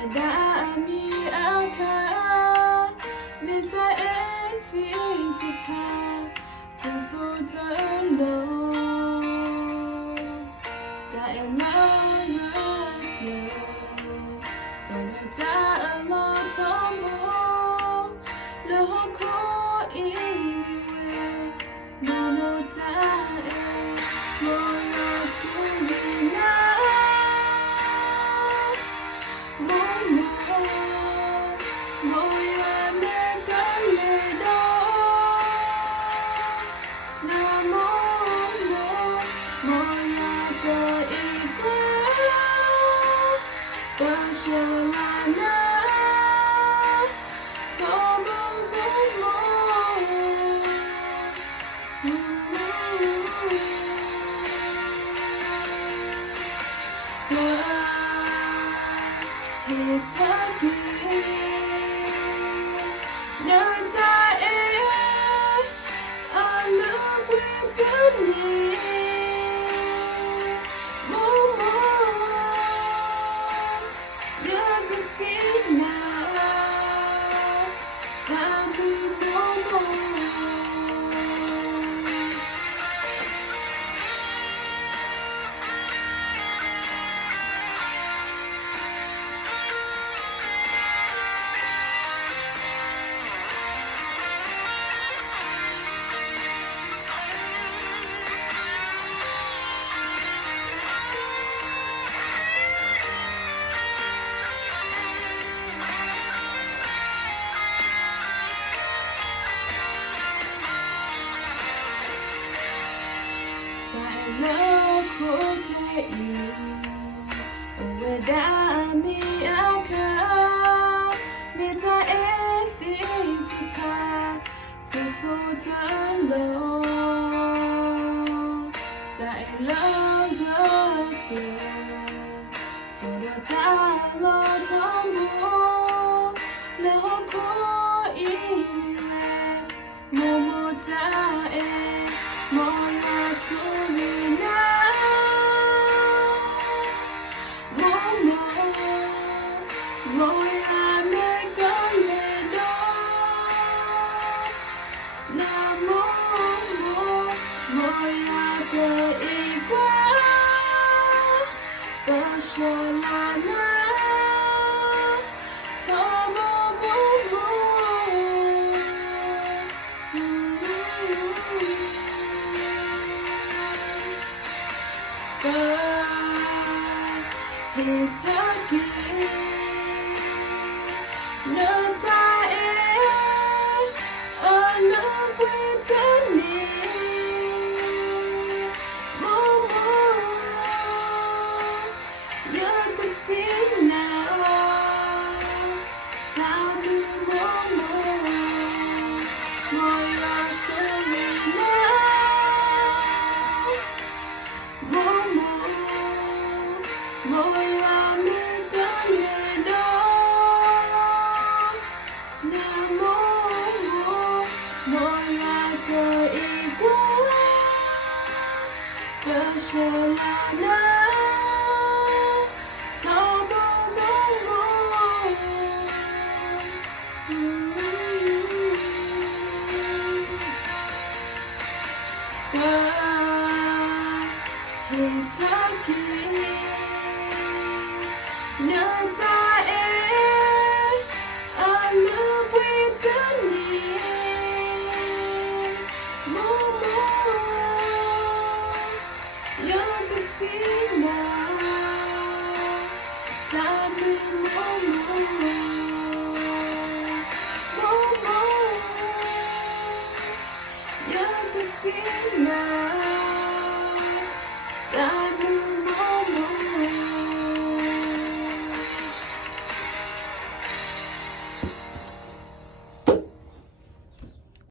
Wedami aka Nita efi tipa Tasotalo Ta elana Ta alo tomo Lohoko iniwe Momo tae Moyo sumina It's Wedami aka Nita efi tipa Tasotalo Ta ilaga Talo tomo Lohoko iniwe Momo tae Moya sumina Moya megaledo Namo Moya ke igwa Basholana Tomo Momo God is again No time, oh love with me. Momo, you're the singer. Tabu Momo, Moya Selena. Momo, Moya Megaledo. Moya ke igwa Basholana Tomo Momo God is again No time I love with me Momo, you're the singer. Tabu Momo, Momo, you're the singer. Tabu